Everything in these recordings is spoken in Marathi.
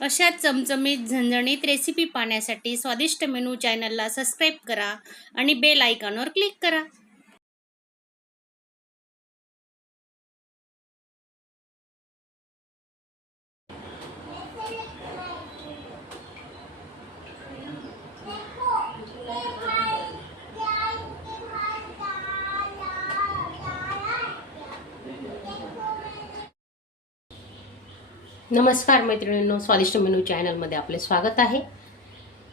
अशा चमचमीत झणझणीत रेसिपी पाहण्यासाठी स्वादिष्ट मेनू चॅनलला सबस्क्राईब करा आणि बेल आयकॉनवर क्लिक करा. नमस्कार मैत्रिणींनो, स्वादिष्ट मेनू चॅनलमध्ये आपले स्वागत आहे.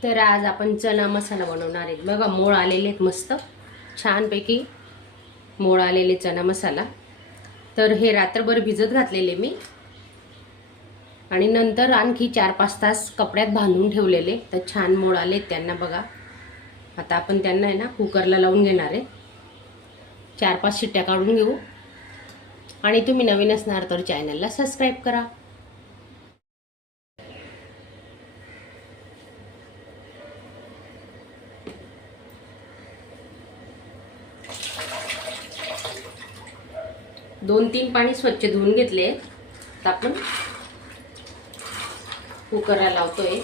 तर आज आपण चना मसाला बनवणार आहे. बघा, मोळ आलेले आहेत, मस्त छानपैकी मोळ आलेले चना मसाला. तर हे रात्रभर भिजत घातलेले मी आणि नंतर आणखी 4-5 तास कपड्यात बांधून ठेवलेले. तर छान मोळ आले त्यांना. बघा, आता आपण त्यांना आहे ना कुकरला लावून घेणार आहे. 4-5 शिट्ट्या काढून घेऊ. आणि तुम्ही नवीन असणार तर चॅनलला सबस्क्राईब करा. दोन 3 पाणी स्वच्छ धुवून घेतले. तर आपण कुकरला लावतोय.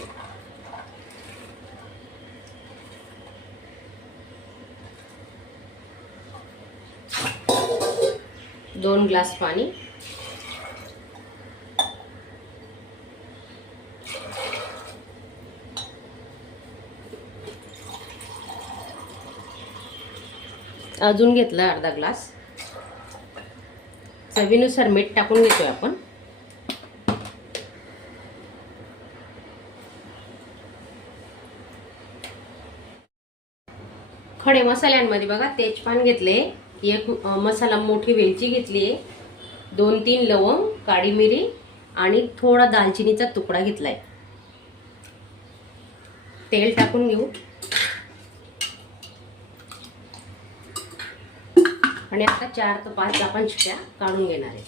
दोन ग्लास पाणी. अजून घेतलं अर्धा ग्लास. चवीनुसार मीठ टाकून घेतोय आपण. खडे मसाल्यांमध्ये बघा, तेजपान घेतले, एक मसाला मोठी वेलची घेतली, 2-3 लवंग, काळी मिरी आणि थोडा दालचिनीचा तुकडा घेतलाय. तेल टाकून घेऊ आणि आता 4 ते 5 आपण शिट्ट्या काढून घेणार आहे.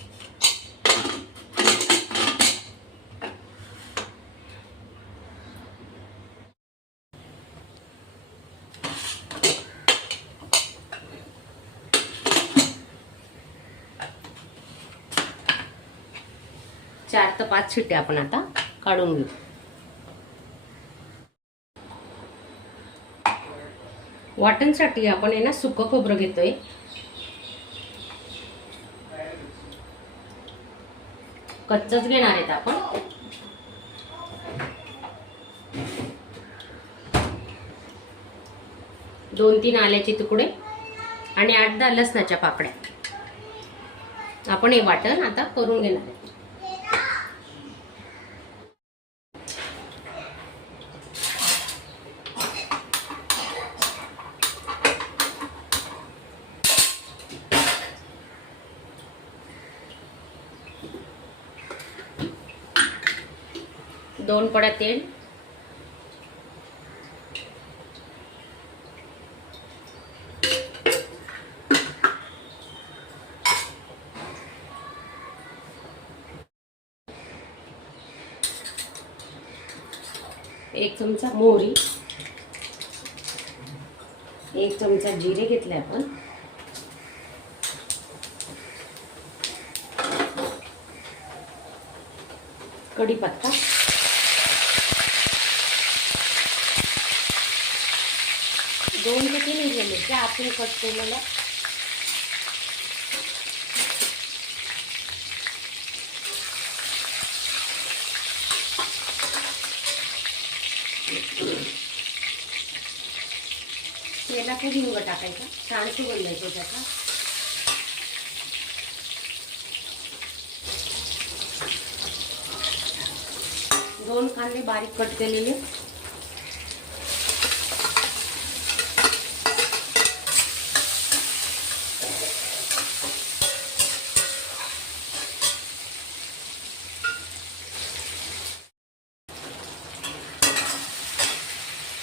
चार ते 5 शिट्ट्या आपण आता काढून घेऊ. वाटणसाठी आपण आहे ना सुकं खोबरं घेतोय. कच्चच घेणार आहेत आपण. दोन 3 आल्याचे तुकडे आणि 8-10 लसणाच्या पाकळ्या. आपण हे वाटण आता करून घेणार आहे. दोन पड्या तेल, एक चमचा मोहरी, 1 चमचा जिरे घेतले आपण, कढीपत्ता, 2 ते 3 हिरव्या मिरच्या आपण कट केलेल्या, तेलात हिंग टाकायचा, छान सुगंध येतो त्याचा. दोन कांदे बारीक कट केलेले,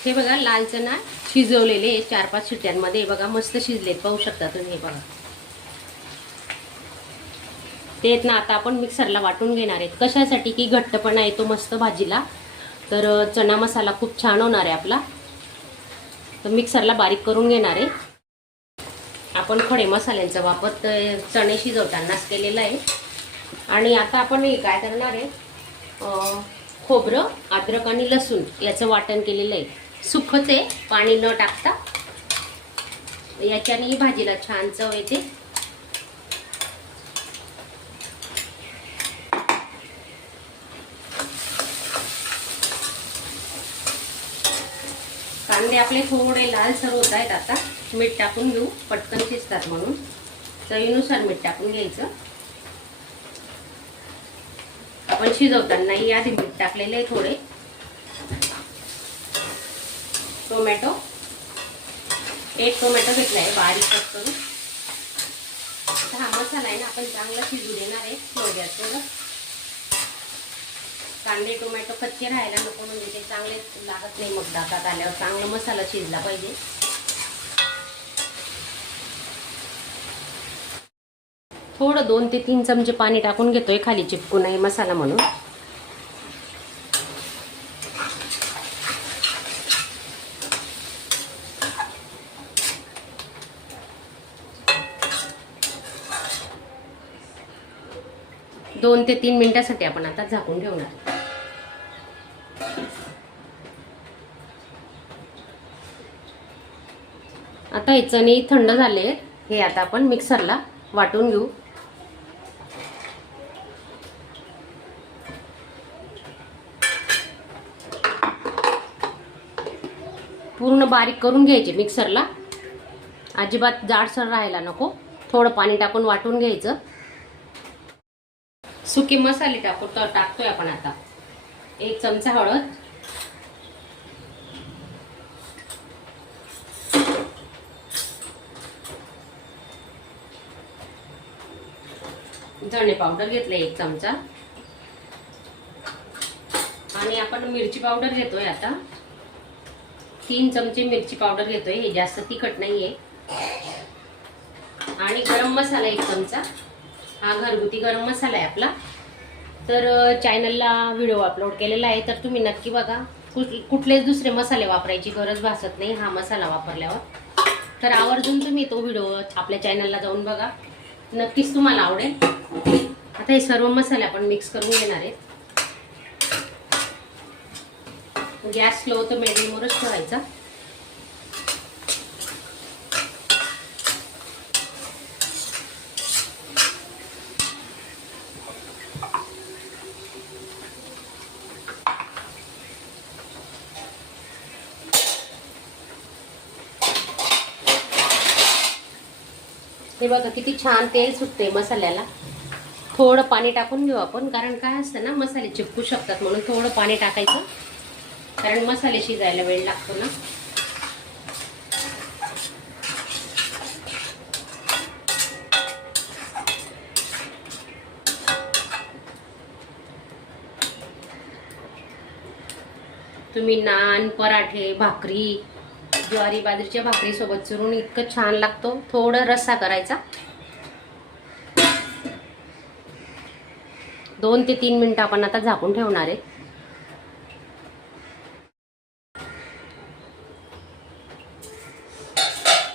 हे बघा लाल चना शिजवलेले 4-5 शिट्ट्यांमध्ये. बघा मस्त शिजलेत, पाहू शकता तुम्ही. हे बघा ते ना आता आपण मिक्सरला वाटून घेणार आहेत. कशासाठी की घट्टपणा येतो मस्त भाजीला. तर चना मसाला खूप छान होणार आहे आपला. तर मिक्सरला बारीक करून घेणार आहे. आपण खडे मसाल्यांचा वापर चणे शिजवतानाच केलेला आहे. आणि आता आपण हे काय करणार आहे, खोबरं, अद्रक आणि लसूण याचं वाटण केलेलं आहे. सुखच आहे, पाणी न टाकता. याच्याने भाजीला छान चव येते. कांदे आपले थोडे लालसर होत आहेत. आता मीठ टाकून घेऊ, पटकन शिजतात म्हणून. चवीनुसार मीठ टाकून घ्यायचं. आपण शिजवताना आधी मीठ टाकलेले आहे थोडे. टोमॅटो, एक टोमॅटो घेतला आहे बारीक कट करून. हा मसाला आहे ना, आपण चांगला शिजू देणार आहे स्लो गॅसवर. कांदे टोमॅटो कच्चे राहायला नको, म्हणजे ते चांगले लागत नाही. मग दातात आल्यावर चांगला मसाला शिजला पाहिजे. थोडं 2 ते 3 चमचे पाणी टाकून घेतोय, खाली चिपकू नये मसाला म्हणून. दोन ते 3 मिनिटांसाठी आपण आता झाकून ठेवणार. आता हे चणे थंड झाले, हे आता आपण मिक्सरला वाटून घेऊ. पूर्ण बारीक करून घ्यायचे मिक्सरला, अजिबात जाडसर राहायला नको. थोडं पाणी टाकून वाटून घ्यायचं. सुके मसाले टाकतोय आपण आता. 1 चमचा हळद, धणे पावडर घेतले 1 चमचा, आणि आपण मिरची पावडर घेतोय आता 3 चमचे मिरची पावडर घेतोय. हे जास्त तिखट नाहीये. आणि गरम मसाला 1 चमचा. हा घरगुती गरम मसाला आहे आपला. तर चॅनलला व्हिडिओ अपलोड केलेला आहे, तर तुम्ही नक्की बघा. कुठलेच दुसरे मसाले वापरायची गरज भासत नाही हा मसाला वापरल्यावर. तर आवर्जून तुम्ही तो व्हिडिओ आपल्या चॅनलला जाऊन बघा, नक्कीच तुम्हाला आवडेल. आता हे सर्व मसाले आपण मिक्स करून घेणार आहे. गॅस स्लो तर मिडियमवरच ठेवायचा. हे बघा किती छान तेल सुटते मसाल्याला. थोडं पाणी टाकून घेऊ आपण, कारण काय असतं ना, मसाले चिपकू शकतात म्हणून थोडं पाणी टाकायचं, कारण मसाले शिजायला वेळ लागतो ना. तुम्ही नान, पराठे, भाकरी, ज्वारी बाजरीच्या भाकरी सोबत चुरून इतकं छान लागतो. थोडं रस्सा करायचा. 2 ते 3 मिनिटं आपण आता झाकून ठेवणार आहे.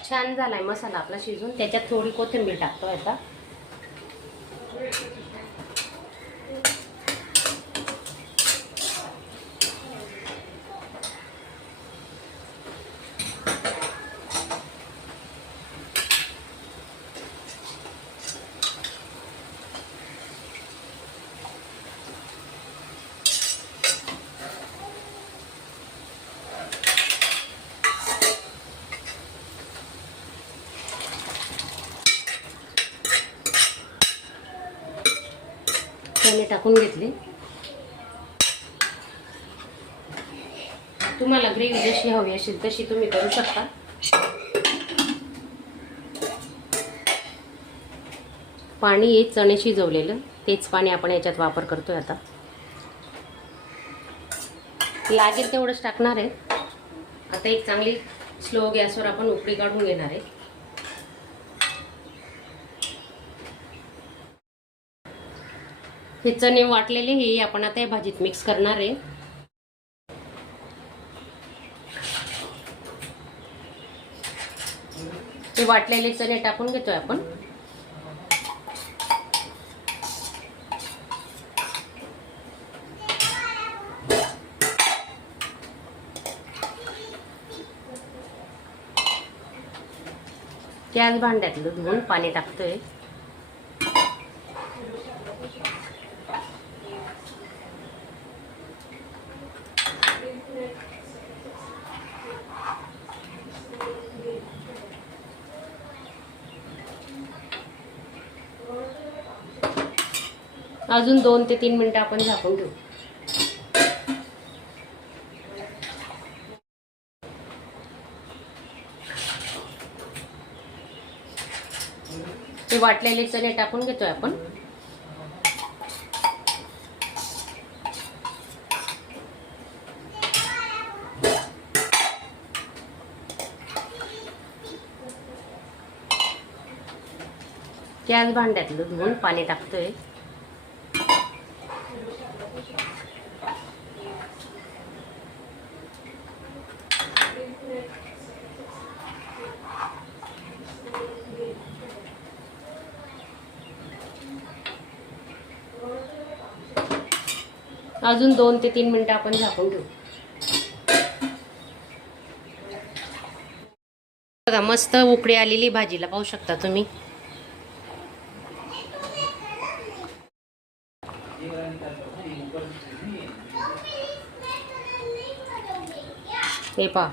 छान झालाय मसाला आपला शिजून. त्याच्यात थोडी कोथिंबीर टाकतो आता. चणे टाकून घेतले. तुम्हाला ग्रेव्ही जशी हवी असेल तशी तुम्ही करू शकता. पाणी हे चणे शिजवलेलं तेच पाणी आपण याच्यात वापर करतोय आता. लागेल तेवढंच टाकणार आहे. आता एक चांगली स्लो गॅसवर आपण उकळी काढून घेणार आहे. हे चणे वाटलेले हे आपण आता या भाजीत मिक्स करणार आहे. ते वाटलेले चणे टाकून घेतोय आपण. त्याच भांड्यातलं धुवून पाणी टाकतोय. अजून 2 ते 3 मिनिटं आपण झाकून ठेवू. ते वाटलेले चणे टाकून घेतोय आपण. त्याच भांड्यातलं धुवून पाणी टाकतोय. अजून 2 ते 3 मिनिटं आपण झाकून ठेवू. बघा मस्त उकळी आलेली भाजीला, पाहू शकता तुम्ही. हे पहा,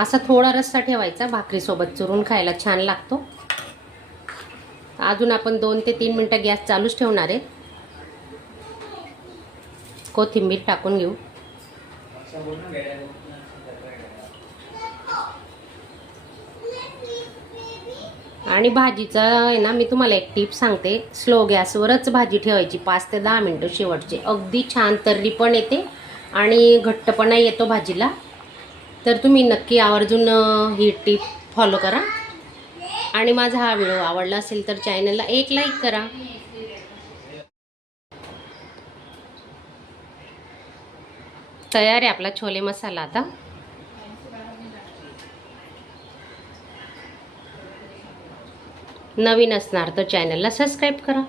असा थोडा रस्सा ठेवायचा, भाकरीसोबत चुरून खायला छान लागतो. अजून आपण 2 ते 3 मिनिटं गॅस चालूच ठेवणार आहे. कोथिंबीर टाकून घेऊ. आणि भाजीचा आहे ना, मी तुम्हाला एक टिप सांगते. स्लो गॅसवरच भाजी ठेवायची 5 ते 10 मिनिटं शेवटचे. अगदी छान तर्री पण येते आणि घट्टपणा येतो भाजीला. तर तुम्ही नक्की आवर्जून ही टिप फॉलो करा. आणि माझा हा व्हिडिओ आवडला असेल तर चॅनलला एक लाईक करा. तयार आहे आपला छोले मसाला. आता नवीन असणार तर चॅनलला सबस्क्राईब करा.